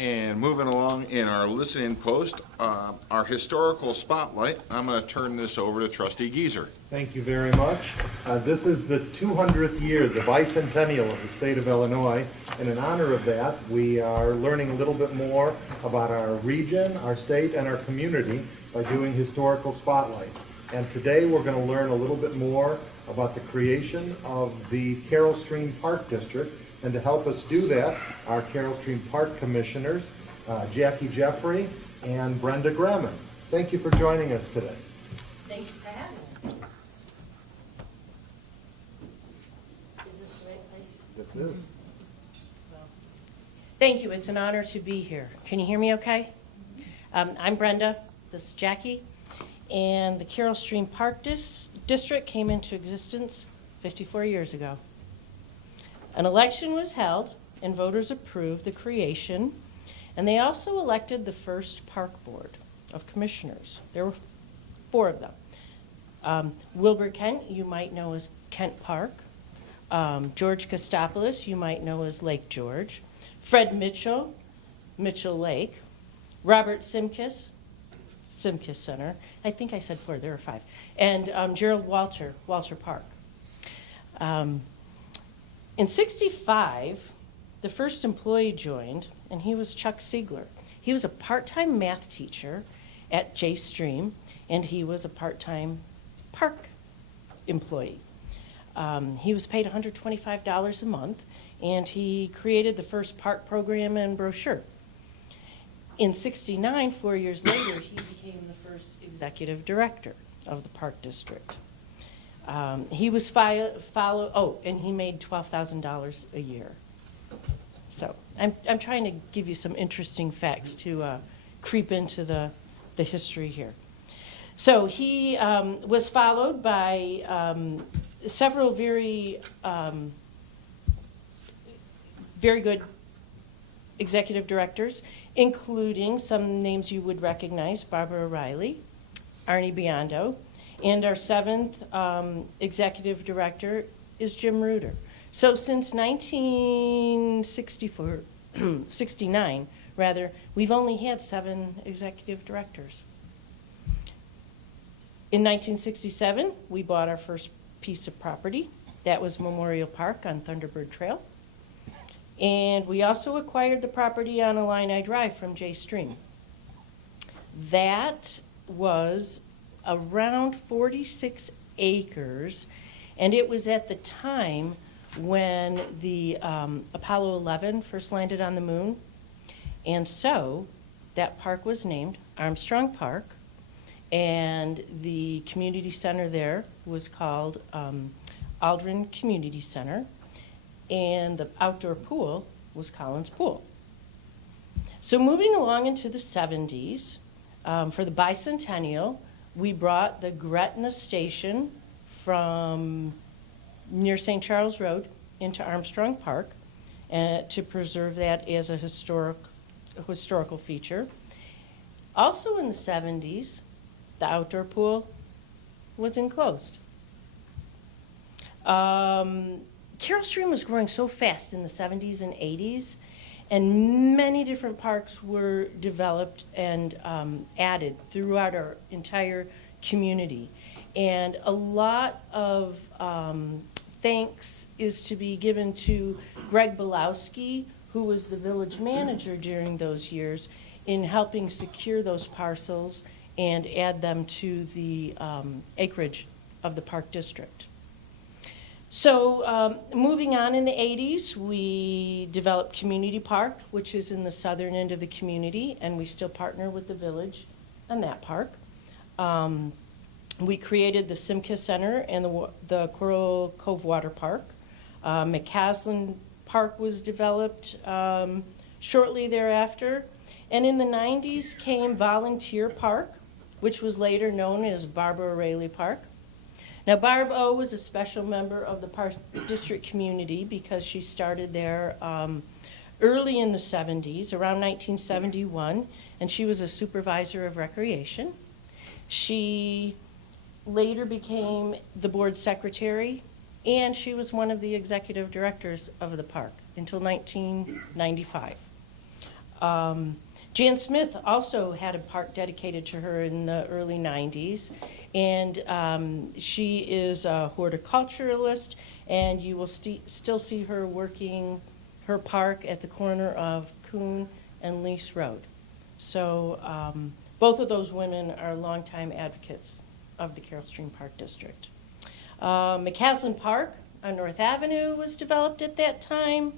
And moving along in our listening post, our historical spotlight, I'm going to turn this over to Trustee Geezer. Thank you very much. This is the 200th year, the bicentennial of the state of Illinois, and in honor of that, we are learning a little bit more about our region, our state, and our community by doing historical spotlights. And today we're going to learn a little bit more about the creation of the Carroll Stream Park District. And to help us do that, our Carroll Stream Park Commissioners, Jackie Jeffrey and Brenda Gremmen. Thank you for joining us today. Thank you for having us. Is this the right place? This is. Well, thank you. It's an honor to be here. Can you hear me okay? I'm Brenda. This is Jackie. And the Carroll Stream Park District came into existence 54 years ago. An election was held, and voters approved the creation, and they also elected the first park board of commissioners. There were 4 of them. Wilbur Kent, you might know as Kent Park. George Kostopoulos, you might know as Lake George. Fred Mitchell, Mitchell Lake. Robert Simkis, Simkis Center. I think I said 4, there were 5. And Gerald Walter, Walter Park. In '65, the first employee joined, and he was Chuck Siegler. He was a part-time math teacher at J Stream, and he was a part-time park employee. He was paid $125 a month, and he created the first park program and brochure. In '69, 4 years later, he became the first executive director of the park district. He was and he made $12,000 a year. So I'm trying to give you some interesting facts to creep into the history here. So he was followed by several very good executive directors, including some names you would recognize: Barbara Riley, Arnie Biondo, and our 7th executive director is Jim Reuter. So since 1969, we've only had 7 executive directors. In 1967, we bought our first piece of property. That was Memorial Park on Thunderbird Trail. And we also acquired the property on Illini Drive from J Stream. That was around 46 acres, and it was at the time when the Apollo 11 first landed on the moon, and so that park was named Armstrong Park, and the community center there was called Aldrin Community Center, and the outdoor pool was Collins Pool. So moving along into the 70s, for the bicentennial, we brought the Gretna Station from near St. Charles Road into Armstrong Park to preserve that as a historical feature. Also in the 70s, the outdoor pool was enclosed. Carroll Stream was growing so fast in the 70s and 80s, and many different parks were developed and added throughout our entire community. And a lot of thanks is to be given to Greg Belowski, who was the village manager during those years, in helping secure those parcels and add them to the acreage of the park district. So moving on in the 80s, we developed Community Park, which is in the southern end of the community, and we still partner with the village on that park. We created the Simca Center and the Coral Cove Water Park. McCaslin Park was developed shortly thereafter. And in the 90s came Volunteer Park, which was later known as Barbara Raley Park. Now, Barb O was a special member of the Park District community because she started there early in the 70s, around 1971, and she was a supervisor of recreation. She later became the board secretary, and she was one of the executive directors of the park until 1995. Jan Smith also had a park dedicated to her in the early 90s, and she is a horticulturalist, and you will still see her working her park at the corner of Coon and Lease Road. So both of those women are longtime advocates of the Carroll Stream Park District. McCaslin Park on North Avenue was developed at that time,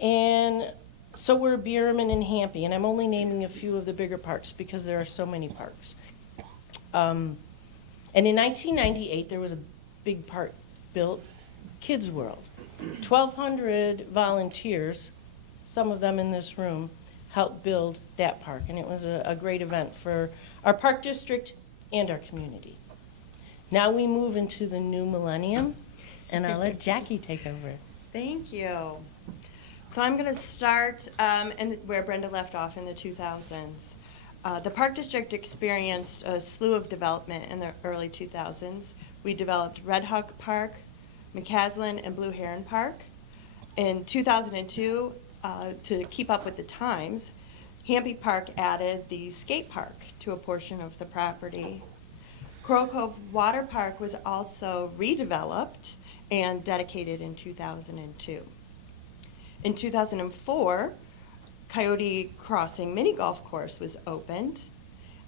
and so were Bierman and Hampy, and I'm only naming a few of the bigger parks because there are so many parks. And in 1998, there was a big park built, Kids World. 1,200 volunteers, some of them in this room, helped build that park, and it was a great event for our park district and our community. Now we move into the new millennium, and I'll let Jackie take over. Thank you. So I'm going to start where Brenda left off in the 2000s. The Park District experienced a slew of development in the early 2000s. We developed Red Hawk Park, McCaslin, and Blue Heron Park. In 2002, to keep up with the times, Hampy Park added the skate park to a portion of the property. Coral Cove Water Park was also redeveloped and dedicated in 2002. In 2004, Coyote Crossing Mini Golf Course was opened.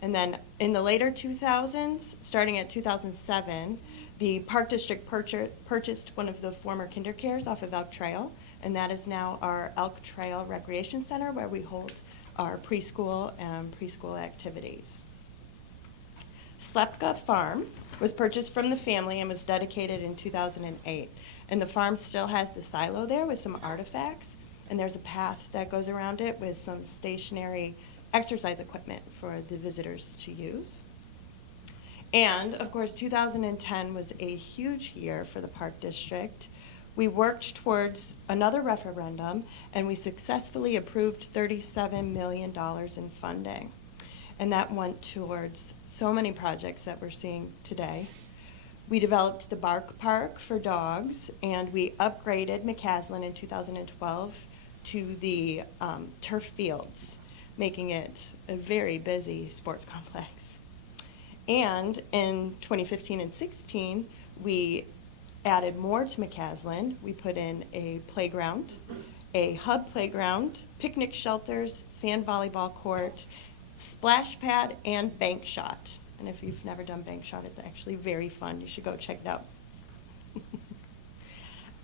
And then in the later 2000s, starting at 2007, the Park District purchased one of the former KinderCares off of Elk Trail, and that is now our Elk Trail Recreation Center, where we hold our preschool and preschool activities. Slepka Farm was purchased from the family and was dedicated in 2008. And the farm still has the silo there with some artifacts, and there's a path that goes around it with some stationary exercise equipment for the visitors to use. And, of course, 2010 was a huge year for the Park District. We worked towards another referendum, and we successfully approved $37 million in funding. And that went towards so many projects that we're seeing today. We developed the Bark Park for dogs, and we upgraded McCaslin in 2012 to the turf fields, making it a very busy sports complex. And in 2015 and 16, we added more to McCaslin. We put in a playground, a hub playground, picnic shelters, sand volleyball court, splash pad, and bank shot. And if you've never done bank shot, it's actually very fun. You should go check it out.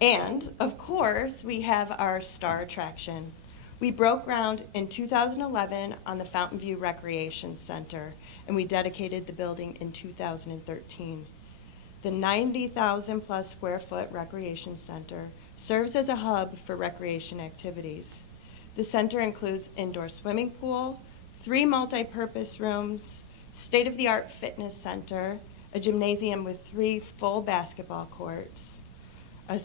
And, of course, we have our star attraction. We broke ground in 2011 on the Fountain View Recreation Center, and we dedicated the building in 2013. The 90,000 plus square foot recreation center serves as a hub for recreation activities. The center includes indoor swimming pool, 3 multi-purpose rooms, state-of-the-art fitness center, a gymnasium with 3 full basketball courts, a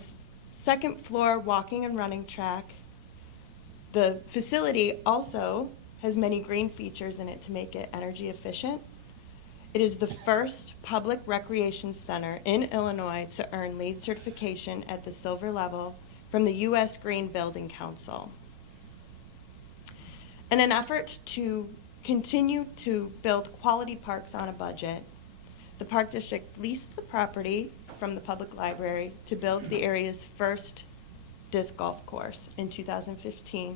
second floor walking and running track. The facility also has many green features in it to make it energy efficient. It is the first public recreation center in Illinois to earn LEED certification at the silver level from the U.S. Green Building Council. In an effort to continue to build quality parks on a budget, the Park District leased the property from the public library to build the area's first disc golf course in 2015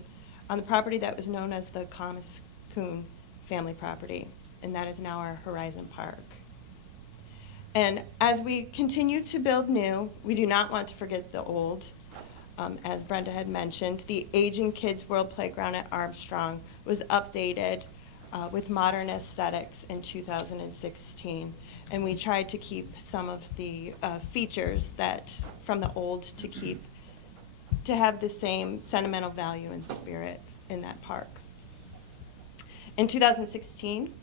on the property that was known as the Thomas Kuhn family property, and that is now our Horizon Park. And as we continue to build new, we do not want to forget the old. As Brenda had mentioned, the aging Kids World Playground at Armstrong was updated with modern aesthetics in 2016. And we tried to keep some of the features that from the old to have the same sentimental value and spirit in that park. In 2016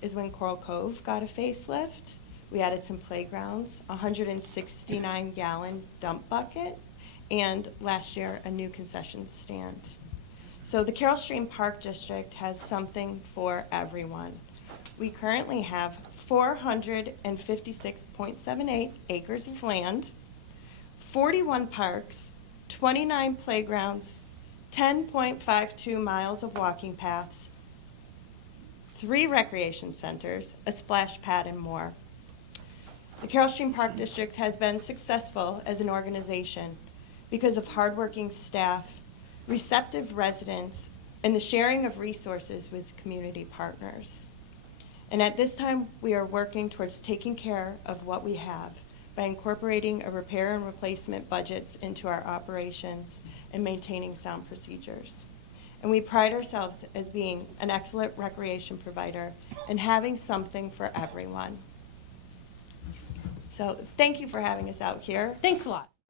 is when Coral Cove got a facelift. We added some playgrounds, a 169-gallon dump bucket, and last year a new concession stand. So the Carroll Stream Park District has something for everyone. We currently have 456.78 acres of land, 41 parks, 29 playgrounds, 10.52 miles of walking paths, 3 recreation centers, a splash pad, and more. The Carroll Stream Park District has been successful as an organization because of hardworking staff, receptive residents, and the sharing of resources with community partners. And at this time, we are working towards taking care of what we have by incorporating a repair and replacement budgets into our operations and maintaining sound procedures. And we pride ourselves as being an excellent recreation provider and having something for everyone. So thank you for having us out here. Thanks a lot.